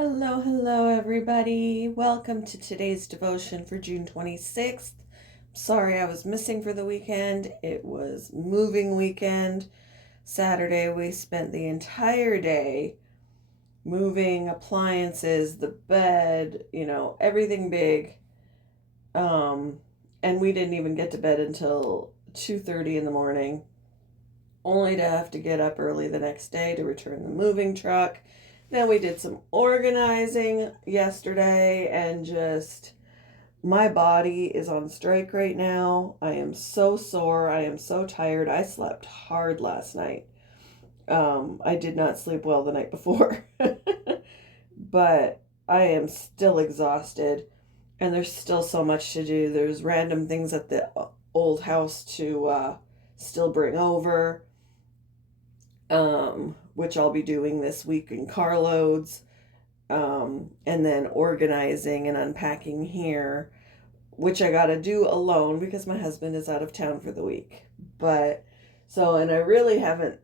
Hello, everybody. Welcome to today's devotion for June 26th. Sorry I was missing for the weekend. It was moving weekend. Saturday, we spent the entire day moving appliances, the bed, everything big. And we didn't even get to bed until 2:30 in the morning, only to have to get up early the next day to return the moving truck. Then we did some organizing yesterday, and just my body is on strike right now. I am so sore. I am so tired. I slept hard last night. I did not sleep well the night before, but I am still exhausted, and there's still so much to do. There's random things at the old house to still bring over, which I'll be doing this week in carloads, and then organizing and unpacking here, which I gotta do alone because my husband is out of town for the week. But and I really haven't,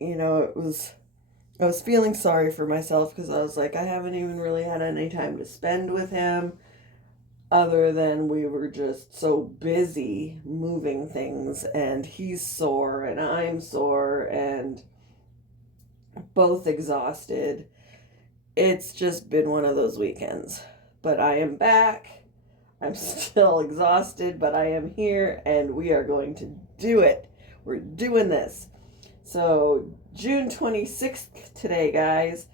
I was feeling sorry for myself because I was like, I haven't even really had any time to spend with him other than we were just so busy moving things, and he's sore and I'm sore and both exhausted. It's just been one of those weekends. But I am back. I'm still exhausted, but I am here and we are going to do it. We're doing this. So, June 26th today, guys,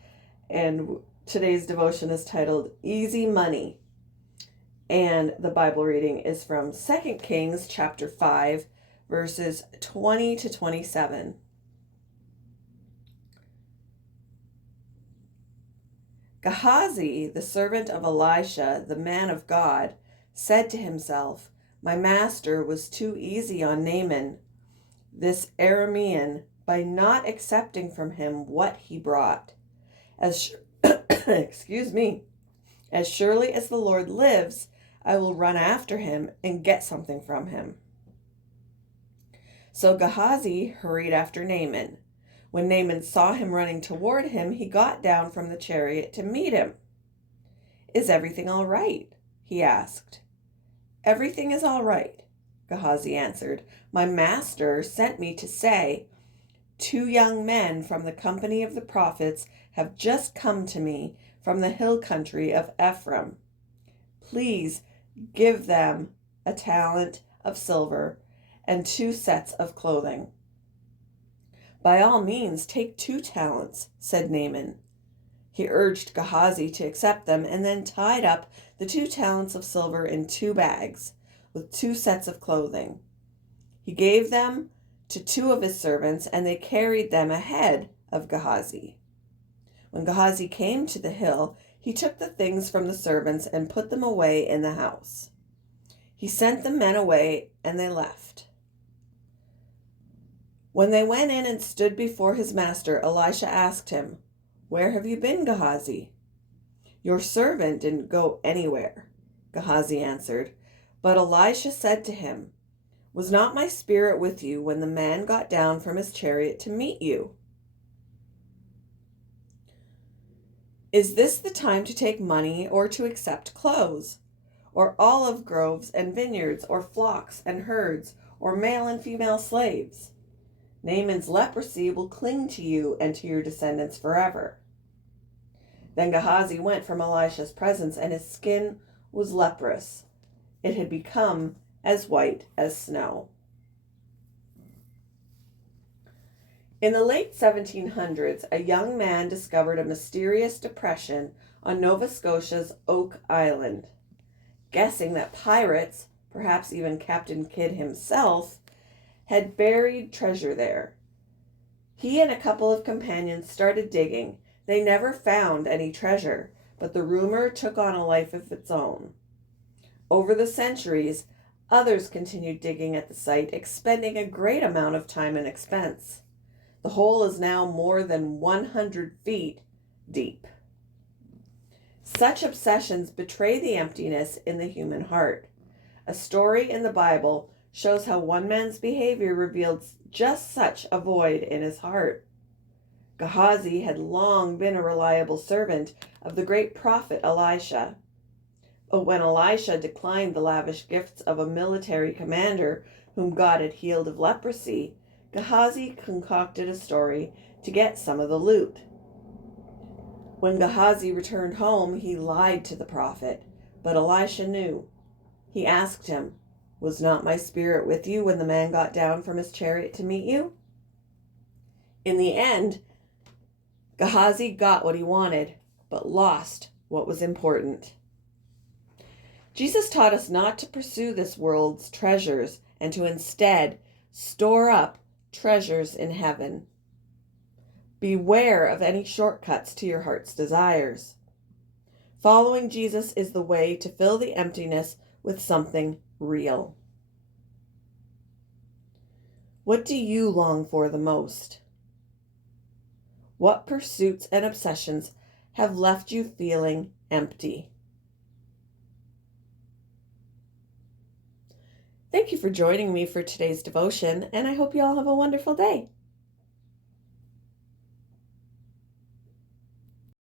and today's devotion is titled Easy Money. And the Bible reading is from 2 Kings chapter 5, verses 20 to 27. Gehazi, the servant of Elisha, the man of God, said to himself, "My master was too easy on Naaman, this Aramean, by not accepting from him what he brought. As excuse me, as surely as the Lord lives, I will run after him and get something from him." So Gehazi hurried after Naaman. When Naaman saw him running toward him, he got down from the chariot to meet him. "Is everything all right?" he asked. "Everything is all right," Gehazi answered. "My master sent me to say, 2 young men from the company of the prophets have just come to me from the hill country of Ephraim. Please give them a talent of silver and 2 sets of clothing." "By all means, take 2 talents," said Naaman. He urged Gehazi to accept them, and then tied up the 2 talents of silver in 2 bags with 2 sets of clothing. He gave them to 2 of his servants, and they carried them ahead of Gehazi. When Gehazi came to the hill, he took the things from the servants and put them away in the house. He sent the men away, and they left. When they went in and stood before his master, Elisha asked him, "Where have you been, Gehazi?" "Your servant didn't go anywhere," Gehazi answered. But Elisha said to him, "Was not my spirit with you when the man got down from his chariot to meet you? Is this the time to take money or to accept clothes, or olive groves and vineyards, or flocks and herds, or male and female slaves? Naaman's leprosy will cling to you and to your descendants forever." Then Gehazi went from Elisha's presence, and his skin was leprous. It had become as white as snow. In the late 1700s, a young man discovered a mysterious depression on Nova Scotia's Oak Island. Guessing that pirates, perhaps even Captain Kidd himself, had buried treasure there, he and a couple of companions started digging. They never found any treasure, but the rumor took on a life of its own. Over the centuries, others continued digging at the site, expending a great amount of time and expense. The hole is now more than 100 feet deep. Such obsessions betray the emptiness in the human heart. A story in the Bible shows how one man's behavior revealed just such a void in his heart. Gehazi had long been a reliable servant of the great prophet Elisha. But when Elisha declined the lavish gifts of a military commander whom God had healed of leprosy, Gehazi concocted a story to get some of the loot. When Gehazi returned home, he lied to the prophet, but Elisha knew. He asked him, "Was not my spirit with you when the man got down from his chariot to meet you?" In the end, Gehazi got what he wanted, but lost what was important. Jesus taught us not to pursue this world's treasures and to instead store up treasures in heaven. Beware of any shortcuts to your heart's desires. Following Jesus is the way to fill the emptiness with something real. What do you long for the most? What pursuits and obsessions have left you feeling empty? Thank you for joining me for today's devotion, and I hope you all have a wonderful day.